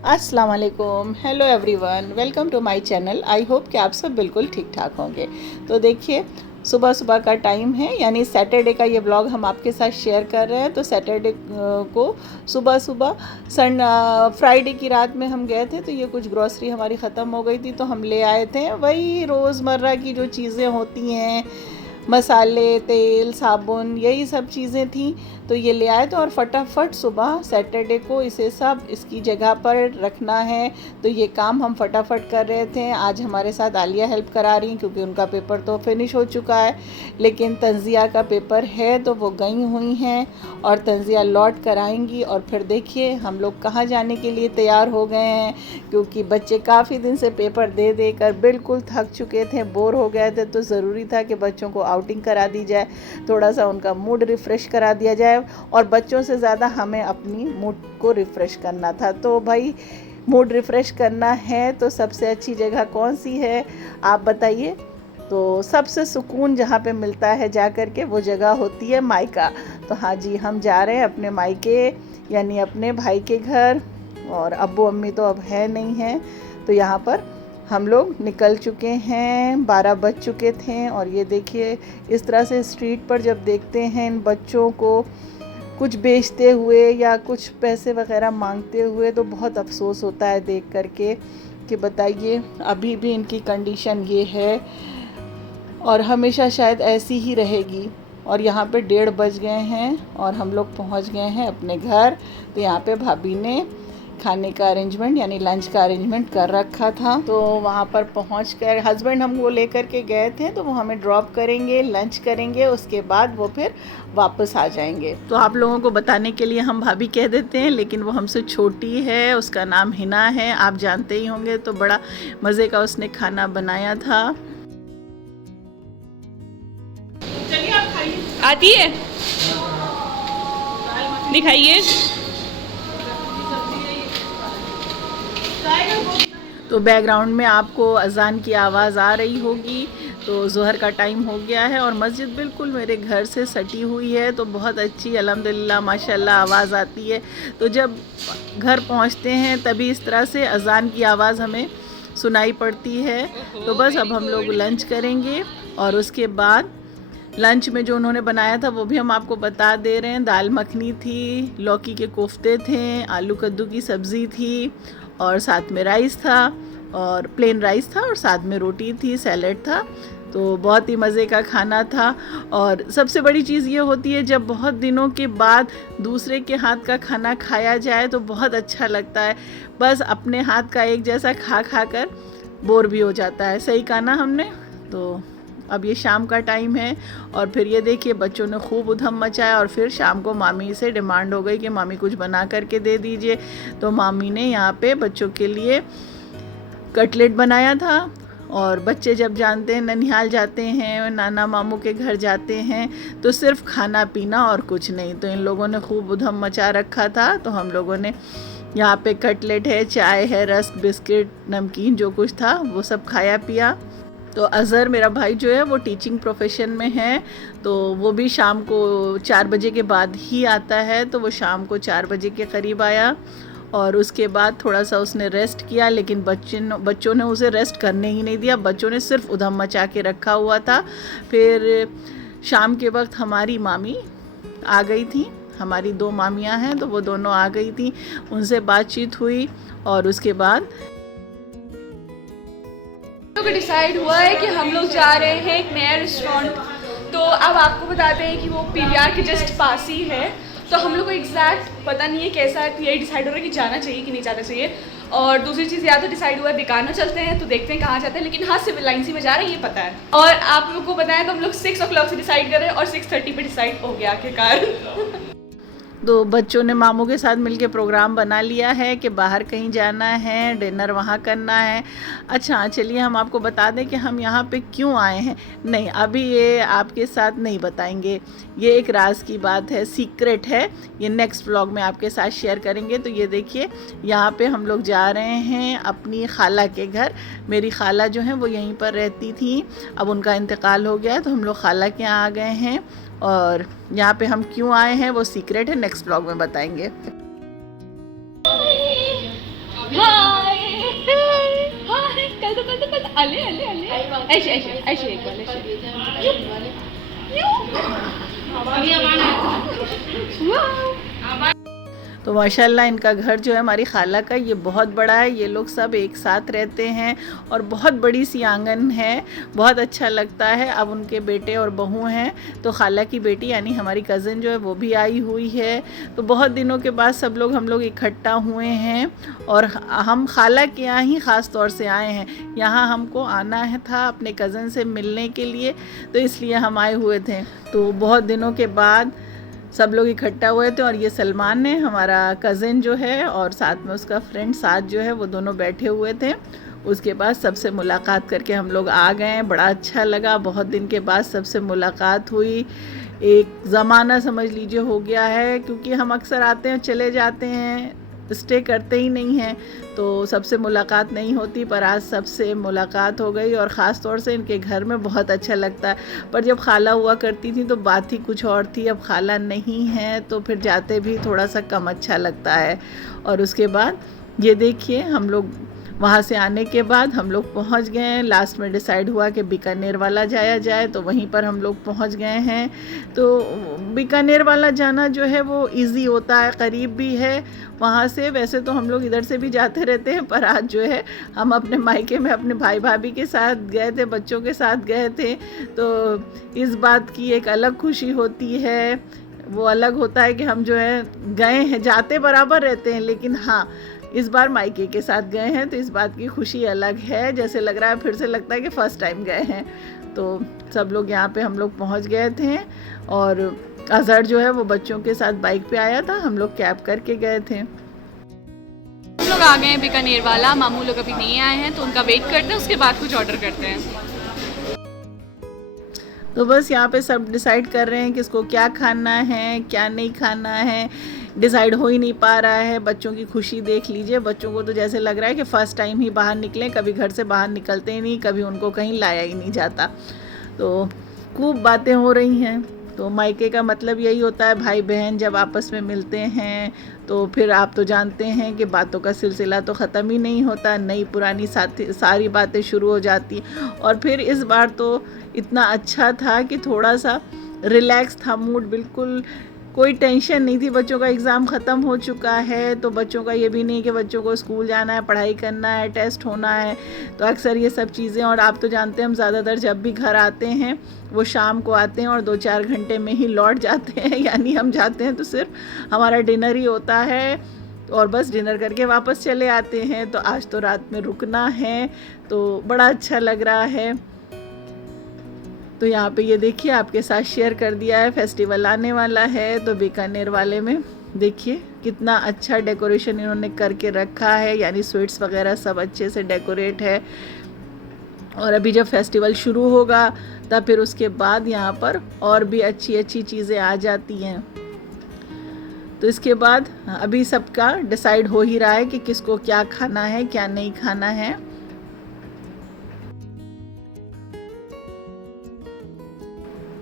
अस्सलाम वालेकुम, hello everyone, welcome to my channel. I hope कि आप सब बिल्कुल ठीक ठाक होंगे। तो देखिए, सुबह सुबह का टाइम है, यानी सैटरडे का ये व्लॉग हम आपके साथ शेयर कर रहे हैं। तो सैटरडे को सुबह सुबह फ्राइडे की रात में हम गए थे, तो ये कुछ ग्रॉसरी हमारी ख़त्म हो गई थी, तो हम ले आए थे वही रोज़मर्रा की जो चीज़ें होती हैं, मसाले, तेल, साबुन, यही सब चीज़ें थी। तो ये ले आए थे और फटाफट सुबह सैटरडे को इसे सब इसकी जगह पर रखना है। तो ये काम हम फटाफट कर रहे थे। आज हमारे साथ आलिया हेल्प करा रही हैं क्योंकि उनका पेपर तो फिनिश हो चुका है, लेकिन तंजिया का पेपर है तो वो गई हुई हैं और तंजिया लौट कर आएंगी। और फिर देखिए हम लोग कहाँ जाने के लिए तैयार हो गए हैं, क्योंकि बच्चे काफ़ी दिन से पेपर दे दे कर बिल्कुल थक चुके थे, बोर हो गए थे। तो ज़रूरी था कि बच्चों को आउटिंग करा दी जाए, थोड़ा सा उनका मूड रिफ़्रेश करा दिया जाए, और बच्चों से ज़्यादा हमें अपनी मूड को रिफ़्रेश करना था। तो भाई, मूड रिफ़्रेश करना है तो सबसे अच्छी जगह कौन सी है आप बताइए? तो सबसे सुकून जहाँ पे मिलता है जा कर के, वो जगह होती है मायका। तो हाँ जी, हम जा रहे हैं अपने मायके, यानी अपने भाई के घर। और अब्बू अम्मी तो अब है नहीं हैं, तो यहाँ पर हम लोग निकल चुके हैं। 12 बज चुके थे। और ये देखिए, इस तरह से स्ट्रीट पर जब देखते हैं इन बच्चों को कुछ बेचते हुए या कुछ पैसे वगैरह मांगते हुए, तो बहुत अफसोस होता है देख कर के कि बताइए, अभी भी इनकी कंडीशन ये है और हमेशा शायद ऐसी ही रहेगी। और यहाँ पे 1:30 बज गए हैं और हम लोग पहुँच गए हैं अपने घर। तो यहाँ पे भाभी ने खाने का अरेंजमेंट यानी लंच का अरेंजमेंट कर रखा था। तो वहाँ पर पहुँच कर हस्बैंड हमको लेकर के गए थे, तो वो हमें ड्रॉप करेंगे, लंच करेंगे, उसके बाद वो फिर वापस आ जाएंगे। तो आप लोगों को बताने के लिए हम भाभी कह देते हैं, लेकिन वो हमसे छोटी है, उसका नाम हिना है, आप जानते ही होंगे। तो बड़ा मज़े का उसने खाना बनाया था। चलिए आप खाइए। आती है, दिखाइए। तो बैकग्राउंड में आपको अज़ान की आवाज़ आ रही होगी। तो ज़ोहर का टाइम हो गया है और मस्जिद बिल्कुल मेरे घर से सटी हुई है, तो बहुत अच्छी अल्हम्दुलिल्लाह माशाल्लाह आवाज़ आती है। तो जब घर पहुंचते हैं तभी इस तरह से अज़ान की आवाज़ हमें सुनाई पड़ती है। तो बस अब हम लोग लंच करेंगे और उसके बाद लंच में जो उन्होंने बनाया था वो भी हम आपको बता दे रहे हैं। दाल मखनी थी, लौकी के कोफ्ते थे, आलू कद्दू की सब्ज़ी थी, और साथ में राइस था, और प्लेन राइस था, और साथ में रोटी थी, सैलेड था। तो बहुत ही मज़े का खाना था। और सबसे बड़ी चीज़ ये होती है, जब बहुत दिनों के बाद दूसरे के हाथ का खाना खाया जाए तो बहुत अच्छा लगता है। बस अपने हाथ का एक जैसा खा खा कर बोर भी हो जाता है। सही कहा ना हमने? तो अब ये शाम का टाइम है और फिर ये देखिए बच्चों ने खूब उधम मचाया, और फिर शाम को मामी से डिमांड हो गई कि मामी कुछ बना करके दे दीजिए। तो मामी ने यहाँ पे बच्चों के लिए कटलेट बनाया था। और बच्चे जब जानते हैं ननिहाल जाते हैं, नाना मामू के घर जाते हैं, तो सिर्फ खाना पीना और कुछ नहीं। तो इन लोगों ने खूब उधम मचा रखा था। तो हम लोगों ने यहाँ पे कटलेट है, चाय है, रस्क, बिस्किट, नमकीन, जो कुछ था वो सब खाया पिया। तो अज़हर मेरा भाई जो है वो टीचिंग प्रोफेशन में है, तो वो भी शाम को 4 बजे के बाद ही आता है। तो वो शाम को 4 बजे के करीब आया और उसके बाद थोड़ा सा उसने रेस्ट किया, लेकिन बच्चों ने उसे रेस्ट करने ही नहीं दिया। बच्चों ने सिर्फ उधम मचा के रखा हुआ था। फिर शाम के वक्त हमारी मामी आ गई थी, हमारी 2 मामियाँ हैं, तो वो दोनों आ गई थी, उनसे बातचीत हुई। और उसके बाद तो डिसाइड हुआ है कि हम लोग जा रहे हैं एक नया रेस्टोरेंट। तो अब आपको बताते हैं कि वो पीवीआर के जस्ट पास ही है। तो हम लोग को एग्जैक्ट पता नहीं है कैसा है, यही डिसाइड हो रहा है कि जाना चाहिए कि नहीं जाना चाहिए। और दूसरी चीज़ या तो डिसाइड हुआ है बीकानेर चलते हैं, तो देखते हैं कहाँ जाते हैं, लेकिन हाँ सिविल लाइन सी में जा रहे हैं ये पता है। और आप लोग को बताएं तो हम लोग 6 o'clock से डिसाइड कर रहे हैं और 6:30 पे डिसाइड हो गया आखिरकार। तो बच्चों ने मामू के साथ मिलके प्रोग्राम बना लिया है कि बाहर कहीं जाना है, डिनर वहाँ करना है। अच्छा चलिए हम आपको बता दें कि हम यहाँ पे क्यों आए हैं। नहीं, अभी ये आपके साथ नहीं बताएंगे, ये एक राज की बात है, सीक्रेट है, ये नेक्स्ट व्लॉग में आपके साथ शेयर करेंगे। तो ये देखिए, यहाँ पे हम लोग जा रहे हैं अपनी खाला के घर। मेरी खाला जो है वो यहीं पर रहती थी, अब उनका इंतकाल हो गया है, तो हम लोग खाला के यहाँ आ गए हैं। और यहाँ पे हम क्यों आए हैं वो सीक्रेट है, नेक्स्ट ब्लॉग में बताएंगे। कर दो अले अले अले ऐसे ऐसे ऐसे एक बार ऐसे। तो माशाल्लाह इनका घर जो है हमारी खाला का ये बहुत बड़ा है। ये लोग सब एक साथ रहते हैं और बहुत बड़ी सी आंगन है, बहुत अच्छा लगता है। अब उनके बेटे और बहू हैं, तो खाला की बेटी यानी हमारी कज़न जो है वो भी आई हुई है। तो बहुत दिनों के बाद हम लोग इकट्ठा हुए हैं और हम खाला के यहाँ ही ख़ास तौर से आए हैं। यहाँ हमको आना है था अपने कज़न से मिलने के लिए, तो इसलिए हम आए हुए थे। तो बहुत दिनों के बाद सब लोग इकट्ठा हुए थे और ये सलमान ने हमारा कज़न जो है और साथ में उसका फ्रेंड साथ जो है वो दोनों बैठे हुए थे। उसके बाद सबसे मुलाकात करके हम लोग आ गए। बड़ा अच्छा लगा, बहुत दिन के बाद सबसे मुलाकात हुई। एक ज़माना समझ लीजिए हो गया है, क्योंकि हम अक्सर आते हैं चले जाते हैं, स्टे करते ही नहीं हैं, तो सबसे मुलाकात नहीं होती। पर आज सबसे मुलाकात हो गई और ख़ास तौर से इनके घर में बहुत अच्छा लगता है। पर जब खाला हुआ करती थी तो बात ही कुछ और थी, अब खाला नहीं है तो फिर जाते भी थोड़ा सा कम अच्छा लगता है। और उसके बाद ये देखिए हम लोग वहाँ से आने के बाद हम लोग पहुँच गए हैं। लास्ट में डिसाइड हुआ कि बीकानेर वाला जाया जाए, तो वहीं पर हम लोग पहुँच गए हैं। तो बीकानेर वाला जाना जो है वो इजी होता है, करीब भी है वहाँ से। वैसे तो हम लोग इधर से भी जाते रहते हैं, पर आज जो है हम अपने मायके में अपने भाई भाभी के साथ गए थे, बच्चों के साथ गए थे। तो इस बात की एक अलग खुशी होती है। वो अलग होता है कि हम जो है गए हैं, जाते बराबर रहते हैं, लेकिन हाँ इस बार मायके के साथ गए हैं, तो इस बात की खुशी अलग है। जैसे लग रहा है फिर से लगता है कि फ़र्स्ट टाइम गए हैं। तो सब लोग यहाँ पे हम लोग पहुँच गए थे और अज़हर जो है वो बच्चों के साथ बाइक पे आया था, हम लोग कैब करके गए थे। हम लोग आ गए हैं बीकानेर वाला। मामू लोग अभी नहीं आए हैं तो उनका वेट करते हैं, उसके बाद कुछ ऑर्डर करते हैं। तो बस यहाँ पे सब डिसाइड कर रहे हैं किसको क्या खाना है क्या नहीं खाना है, डिसाइड हो ही नहीं पा रहा है। बच्चों की खुशी देख लीजिए, बच्चों को तो जैसे लग रहा है कि फ़र्स्ट टाइम ही बाहर निकले, कभी घर से बाहर निकलते ही नहीं, कभी उनको कहीं लाया ही नहीं जाता। तो खूब बातें हो रही हैं। तो मायके का मतलब यही होता है, भाई बहन जब आपस में मिलते हैं तो फिर आप तो जानते हैं कि बातों का सिलसिला तो ख़त्म ही नहीं होता, नई पुरानी सारी बातें शुरू हो जाती। और फिर इस बार तो इतना अच्छा था कि थोड़ा सा रिलैक्स था मूड, बिल्कुल कोई टेंशन नहीं थी। बच्चों का एग्ज़ाम ख़त्म हो चुका है, तो बच्चों का ये भी नहीं कि बच्चों को स्कूल जाना है, पढ़ाई करना है, टेस्ट होना है, तो अक्सर ये सब चीज़ें। और आप तो जानते हैं हम ज़्यादातर जब भी घर आते हैं वो शाम को आते हैं और 2-4 घंटे में ही लौट जाते हैं। यानी हम जाते हैं तो सिर्फ हमारा डिनर ही होता है और बस डिनर करके वापस चले आते हैं। तो आज तो रात में रुकना है, तो बड़ा अच्छा लग रहा है। तो यहाँ पे ये देखिए आपके साथ शेयर कर दिया है, फेस्टिवल आने वाला है, तो बीकानेर वाले में देखिए कितना अच्छा डेकोरेशन इन्होंने करके रखा है, यानी स्वीट्स वगैरह सब अच्छे से डेकोरेट है। और अभी जब फेस्टिवल शुरू होगा तब फिर उसके बाद यहाँ पर और भी अच्छी अच्छी चीज़ें आ जाती हैं। तो इसके बाद अभी सबका डिसाइड हो ही रहा है कि किसको क्या खाना है क्या नहीं खाना है।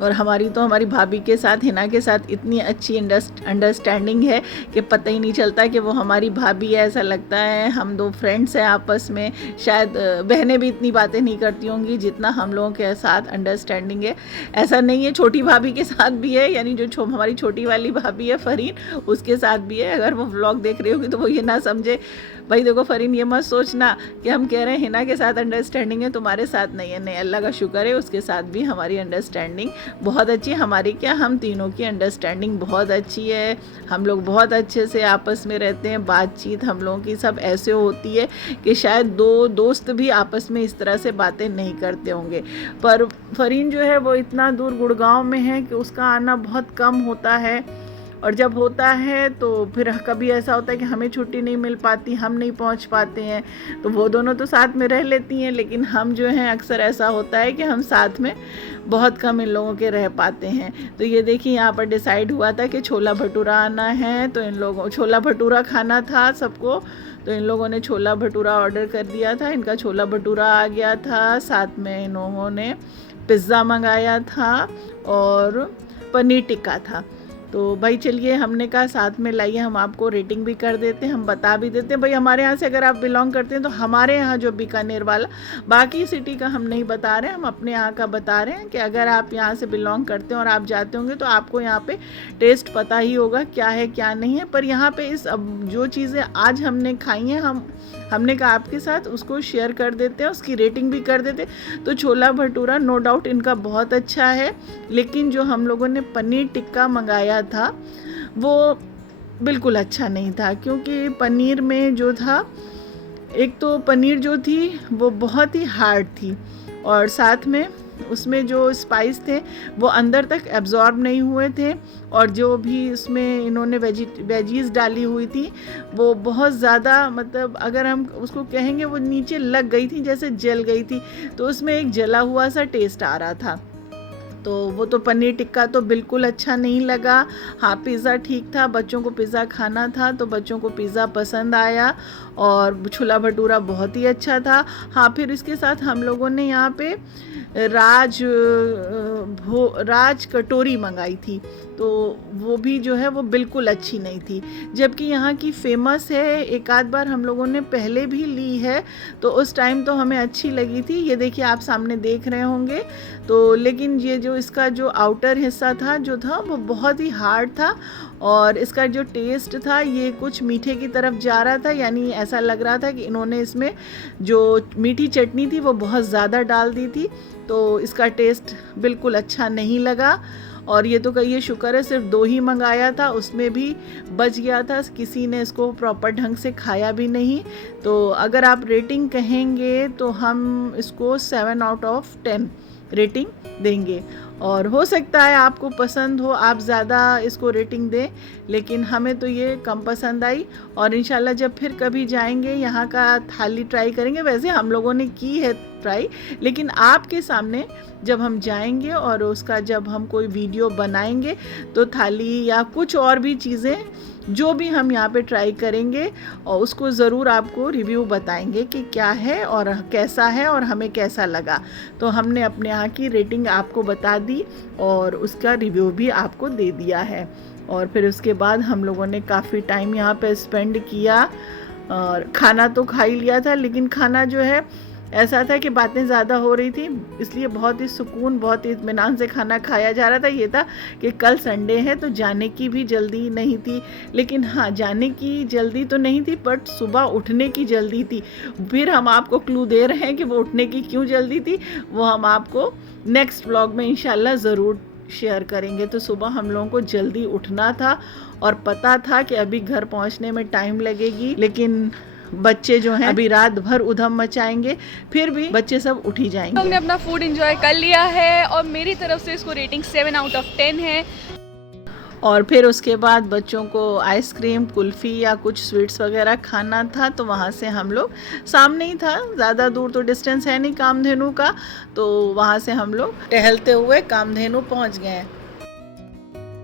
और हमारी भाभी के साथ, हिना के साथ इतनी अच्छी अंडरस्टैंडिंग है कि पता ही नहीं चलता कि वो हमारी भाभी है। ऐसा लगता है हम दो फ्रेंड्स हैं आपस में। शायद बहनें भी इतनी बातें नहीं करती होंगी जितना हम लोगों के साथ अंडरस्टैंडिंग है। ऐसा नहीं है, छोटी भाभी के साथ भी है, यानी जो हमारी छोटी वाली भाभी है फरीन, उसके साथ भी है। अगर वो व्लॉग देख रही होगी तो वो ये ना समझे, भाई देखो फरीन ये मत सोचना कि हम कह रहे हैं हिना के साथ अंडरस्टैंडिंग है तुम्हारे साथ नहीं है। नहीं, अल्लाह का शुक्र है उसके साथ भी हमारी अंडरस्टैंडिंग बहुत अच्छी है। हमारी क्या, हम तीनों की अंडरस्टैंडिंग बहुत अच्छी है। हम लोग बहुत अच्छे से आपस में रहते हैं, बातचीत हम लोगों की सब ऐसे होती है कि शायद दो दोस्त भी आपस में इस तरह से बातें नहीं करते होंगे। पर फरीन जो है वो इतना दूर गुड़गांव में है कि उसका आना बहुत कम होता है, और जब होता है तो फिर कभी ऐसा होता है कि हमें छुट्टी नहीं मिल पाती, हम नहीं पहुंच पाते हैं। तो वो दोनों तो साथ में रह लेती हैं, लेकिन हम जो हैं अक्सर ऐसा होता है कि हम साथ में बहुत कम इन लोगों के रह पाते हैं। तो ये देखिए यहाँ पर डिसाइड हुआ था कि छोला भटूरा आना है, तो इन लोगों छोला भटूरा खाना था सबको, तो इन लोगों ने छोला भटूरा ऑर्डर कर दिया था। इनका छोला भटूरा आ गया था, साथ में इन्होंने पिज़्ज़ा मंगाया था और पनीर टिक्का था। तो भाई चलिए, हमने कहा साथ में लाइए, हम आपको रेटिंग भी कर देते हैं, हम बता भी देते हैं भाई हमारे यहाँ से अगर आप बिलोंग करते हैं तो हमारे यहाँ जो बीकानेर वाला, बाकी सिटी का हम नहीं बता रहे हैं, हम अपने यहाँ का बता रहे हैं कि अगर आप यहाँ से बिलोंग करते हैं और आप जाते होंगे तो आपको यहाँ पे टेस्ट पता ही होगा क्या है क्या नहीं है। पर यहाँ पे इस अब जो चीज़ें आज हमने खाई हैं हमने कहा आपके साथ उसको शेयर कर देते हैं, उसकी रेटिंग भी कर देते। तो छोला भटूरा नो डाउट इनका बहुत अच्छा है, लेकिन जो हम लोगों ने पनीर टिक्का मंगाया था वो बिल्कुल अच्छा नहीं था, क्योंकि पनीर में जो था, एक तो पनीर जो थी वो बहुत ही हार्ड थी और साथ में उसमें जो स्पाइस थे वो अंदर तक एब्जॉर्ब नहीं हुए थे, और जो भी उसमें इन्होंने वेजीज डाली हुई थी वो बहुत ज़्यादा, मतलब अगर हम उसको कहेंगे वो नीचे लग गई थी, जैसे जल गई थी, तो उसमें एक जला हुआ सा टेस्ट आ रहा था। तो वो तो पनीर टिक्का तो बिल्कुल अच्छा नहीं लगा। हाँ, पिज़्ज़ा ठीक था, बच्चों को पिज़्ज़ा खाना था तो बच्चों को पिज़्ज़ा पसंद आया, और छोला भटूरा बहुत ही अच्छा था। हाँ, फिर इसके साथ हम लोगों ने यहाँ पे राज कटोरी मंगाई थी, तो वो भी जो है वो बिल्कुल अच्छी नहीं थी, जबकि यहाँ की फ़ेमस है। एक आध बार हम लोगों ने पहले भी ली है तो उस टाइम तो हमें अच्छी लगी थी। ये देखिए, आप सामने देख रहे होंगे। तो लेकिन ये जो इसका जो आउटर हिस्सा था जो था वो बहुत ही हार्ड था, और इसका जो टेस्ट था ये कुछ मीठे की तरफ जा रहा था, यानी ऐसा लग रहा था कि इन्होंने इसमें जो मीठी चटनी थी वो बहुत ज़्यादा डाल दी थी, तो इसका टेस्ट बिल्कुल अच्छा नहीं लगा। और ये तो कहिए शुक्र है सिर्फ 2 ही मंगाया था, उसमें भी बच गया था, किसी ने इसको प्रॉपर ढंग से खाया भी नहीं। तो अगर आप रेटिंग कहेंगे तो हम इसको 7 आउट ऑफ 10 रेटिंग देंगे, और हो सकता है आपको पसंद हो, आप ज़्यादा इसको रेटिंग दें, लेकिन हमें तो ये कम पसंद आई। और इंशाल्लाह जब फिर कभी जाएंगे यहाँ का थाली ट्राई करेंगे। वैसे हम लोगों ने की है ट्राई, लेकिन आपके सामने जब हम जाएंगे और उसका जब हम कोई वीडियो बनाएंगे तो थाली या कुछ और भी चीज़ें जो भी हम यहाँ पे ट्राई करेंगे और उसको ज़रूर आपको रिव्यू बताएंगे कि क्या है और कैसा है और हमें कैसा लगा। तो हमने अपने यहाँ की रेटिंग आपको बता दी और उसका रिव्यू भी आपको दे दिया है। और फिर उसके बाद हम लोगों ने काफ़ी टाइम यहाँ पे स्पेंड किया, और खाना तो खा ही लिया था, लेकिन खाना जो है ऐसा था कि बातें ज़्यादा हो रही थी, इसलिए बहुत ही सुकून, बहुत ही इत्मीनान से खाना खाया जा रहा था। ये था कि कल संडे है तो जाने की भी जल्दी नहीं थी, लेकिन हाँ, जाने की जल्दी तो नहीं थी बट सुबह उठने की जल्दी थी। फिर हम आपको क्लू दे रहे हैं कि वो उठने की क्यों जल्दी थी, वो हम आपको नेक्स्ट व्लॉग में इंशाल्लाह ज़रूर शेयर करेंगे। तो सुबह हम लोगों को जल्दी उठना था और पता था कि अभी घर पहुंचने में टाइम लगेगी, लेकिन बच्चे जो हैं अभी रात भर उधम मचाएंगे, फिर भी बच्चे सब उठ ही जाएंगे। हमने अपना फूड एंजॉय कर लिया है और मेरी तरफ से इसको रेटिंग 7 आउट ऑफ 10 है। और फिर उसके बाद बच्चों को आइसक्रीम, कुल्फ़ी या कुछ स्वीट्स वगैरह खाना था, तो वहाँ से हम लोग, सामने ही था, ज़्यादा दूर तो डिस्टेंस है नहीं कामधेनु का, तो वहाँ से हम लोग टहलते हुए कामधेनु पहुँच गए।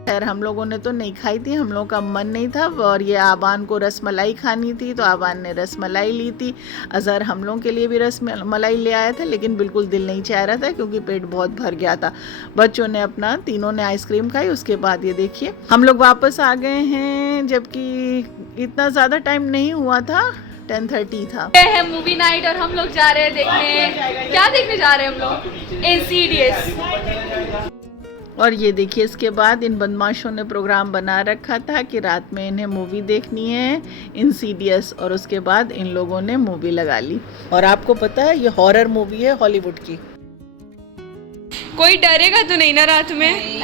खैर हम लोगों ने तो नहीं खाई थी, हम लोगों का मन नहीं था, और ये आबान को रसमलाई खानी थी तो आबान ने रसमलाई ली थी। अज़हर हम लोगों के लिए भी रसमलाई ले आया था, लेकिन बिल्कुल दिल नहीं चाह रहा था क्योंकि पेट बहुत भर गया था। बच्चों ने अपना, तीनों ने आइसक्रीम खाई। उसके बाद ये देखिए हम लोग वापस आ गए हैं, जबकि इतना ज़्यादा टाइम नहीं हुआ था, 10:30 था। ये है मूवी नाइट और हम लोग जा रहे हैं देखने, क्या देखने जा रहे हैं हम लोग? इंसीडियस। और ये देखिए इसके बाद इन बदमाशों ने प्रोग्राम बना रखा था कि रात में इन्हें मूवी देखनी है इंसीडियस, और उसके बाद इन लोगों ने मूवी लगा ली। और आपको पता है ये हॉरर मूवी है हॉलीवुड की। कोई डरेगा तो नहीं ना रात में?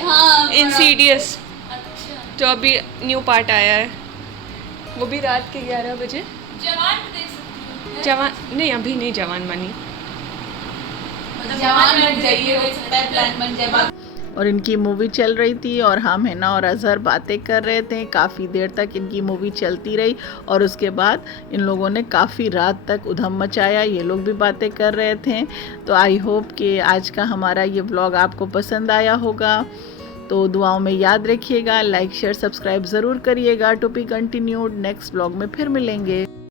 हाँ, इंसीडियस जो अभी न्यू पार्ट आया है, वो भी रात के 11 बजे। जवान देख सकती हो? जवान नहीं, अभी नहीं जवान मानी, जवान बन जाइए, हो सकता है प्लान बन जाए। और इनकी मूवी चल रही थी और हम हिना और अज़हर बातें कर रहे थे। काफ़ी देर तक इनकी मूवी चलती रही और उसके बाद इन लोगों ने काफ़ी रात तक उधम मचाया, ये लोग भी बातें कर रहे थे। तो आई होप कि आज का हमारा ये व्लॉग आपको पसंद आया होगा। तो दुआओं में याद रखिएगा, लाइक शेयर सब्सक्राइब ज़रूर करिएगा। To be continued, next vlog में फिर मिलेंगे।